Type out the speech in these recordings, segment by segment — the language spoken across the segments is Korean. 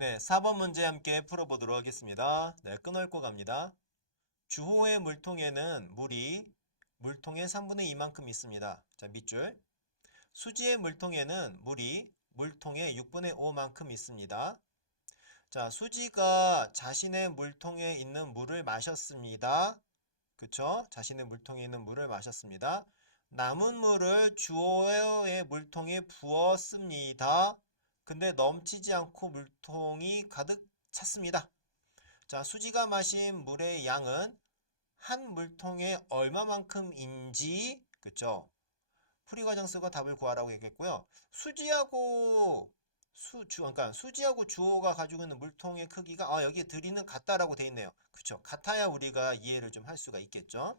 네, 4번 문제 함께 풀어보도록 하겠습니다. 네, 끈넓고 갑니다. 주호의 물통에는 물이 물통의 3분의 2만큼 있습니다. 자, 밑줄. 수지의 물통에는 물이 물통의 6분의 5만큼 있습니다. 자, 수지가 자신의 물통에 있는 물을 마셨습니다. 그쵸? 자신의 물통에 있는 물을 마셨습니다. 남은 물을 주호의 물통에 부었습니다. 근데 넘치지 않고 물통이 가득 찼습니다. 자, 수지가 마신 물의 양은 한 물통에 얼마만큼인지, 그쵸? 풀이과정 쓰고 답을 구하라고 얘기했고요. 그러니까 수지하고 주호가 가지고 있는 물통의 크기가, 여기에 들이는 같다라고 돼 있네요. 그쵸? 같아야 우리가 이해를 좀 할 수가 있겠죠?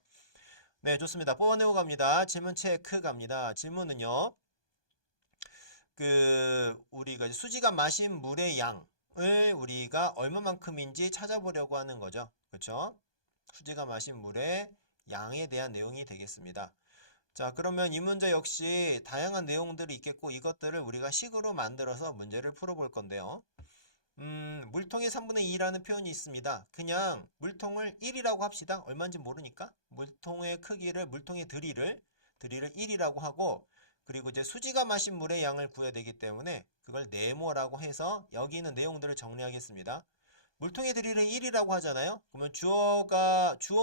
네, 좋습니다. 뽑아내고 갑니다. 질문 체크 갑니다. 질문은요. 우리가 이제 수지가 마신 물의 양을 우리가 얼마만큼인지 찾아보려고 하는 거죠. 그렇죠? 수지가 마신 물의 양에 대한 내용이 되겠습니다. 자, 그러면 이 문제 역시 다양한 내용들이 있겠고 이것들을 우리가 식으로 만들어서 문제를 풀어볼 건데요. 물통의 3분의 2라는 표현이 있습니다. 그냥 물통을 1이라고 합시다. 얼마인지 모르니까. 물통의 크기를, 물통의 드리를 1이라고 하고, 그리고 이제 수지가 마신 물의 양을 구해야 되기 때문에 그걸 네모라고 해서 여기 있는 내용들을 정리하겠습니다. 물통의 드리를 1이라고 하잖아요. 그러면 주어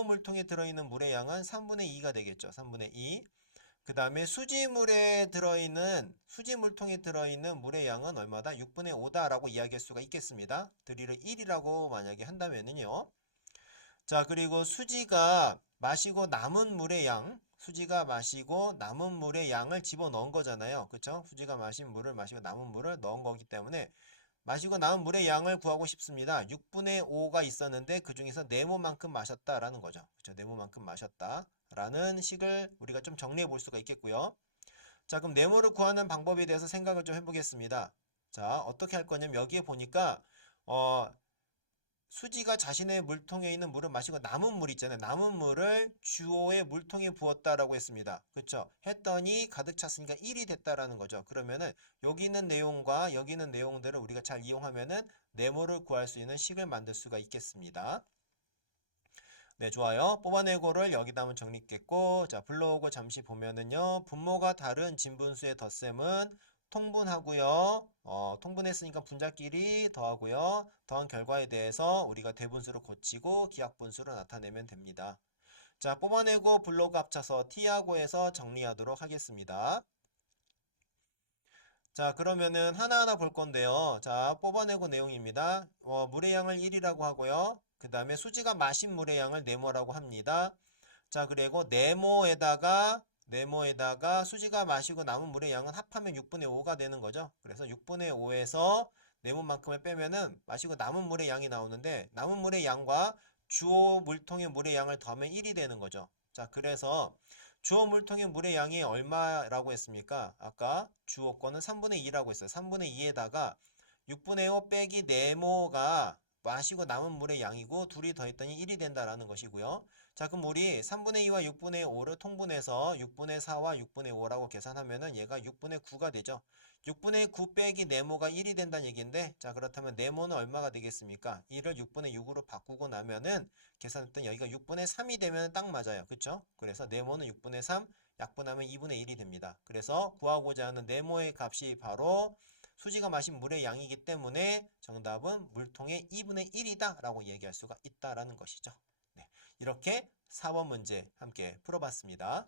물통에 들어있는 물의 양은 3분의 2가 되겠죠. 3분의 2. 그 다음에 수지물통에 들어있는 물의 양은 얼마다? 6분의 5다라고 이야기할 수가 있겠습니다. 드리를 1이라고 만약에 한다면은요. 자, 그리고 수지가 마시고 남은 물의 양을 집어넣은 거잖아요. 그쵸? 수지가 마신 물을 마시고 남은 물을 넣은 거기 때문에 마시고 남은 물의 양을 구하고 싶습니다. 6분의 5가 있었는데 그 중에서 네모만큼 마셨다라는 거죠. 그쵸? 네모만큼 마셨다라는 식을 우리가 좀 정리해 볼 수가 있겠고요. 자, 그럼 네모를 구하는 방법에 대해서 생각을 좀 해보겠습니다. 자, 어떻게 할 거냐면 여기에 보니까 어, 수지가 자신의 물통에 있는 물을 마시고 남은 물 있잖아요. 남은 물을 주호의 물통에 부었다라고 했습니다. 그렇죠? 했더니 가득 찼으니까 1이 됐다라는 거죠. 그러면은 여기 있는 내용과 여기 있는 내용들을 우리가 잘 이용하면은 네모를 구할 수 있는 식을 만들 수가 있겠습니다. 네, 좋아요. 뽑아내고를 여기다 한번 정리했겠고, 자, 불러오고 잠시 보면은요, 분모가 다른 진분수의 덧셈은 통분하고요, 통분했으니까 분자끼리 더하고요, 더한 결과에 대해서 우리가 대분수로 고치고 기하분수로 나타내면 됩니다. 자, 뽑아내고 블로그 합쳐서 t하고 해서 정리하도록 하겠습니다. 자, 그러면은 하나하나 볼 건데요. 자, 뽑아내고 내용입니다. 물의 양을 1이라고 하고요. 그 다음에 수지가 마신 물의 양을 네모라고 합니다. 자, 그리고 네모에다가 수지가 마시고 남은 물의 양은 합하면 6분의 5가 되는 거죠. 그래서 6분의 5에서 네모만큼을 빼면은 마시고 남은 물의 양이 나오는데 남은 물의 양과 주어 물통의 물의 양을 더하면 1이 되는 거죠. 자, 그래서 주어 물통의 물의 양이 얼마라고 했습니까? 아까 주어 거는 3분의 2라고 했어요. 3분의 2에다가 6분의 5 빼기 네모가 마시고 남은 물의 양이고 둘이 더했더니 1이 된다라는 것이고요. 자, 그럼 우리 3분의 2와 6분의 5를 통분해서 6분의 4와 6분의 5라고 계산하면은 얘가 6분의 9가 되죠. 6분의 9 빼기 네모가 1이 된다는 얘기인데, 자, 그렇다면 네모는 얼마가 되겠습니까? 1을 6분의 6으로 바꾸고 나면은 계산했던 여기가 6분의 3이 되면 딱 맞아요. 그쵸? 그래서 네모는 6분의 3, 약분하면 2분의 1이 됩니다. 그래서 구하고자 하는 네모의 값이 바로 수지가 마신 물의 양이기 때문에 정답은 물통의 2분의 1이다 라고 얘기할 수가 있다라는 것이죠. 네, 이렇게 4번 문제 함께 풀어봤습니다.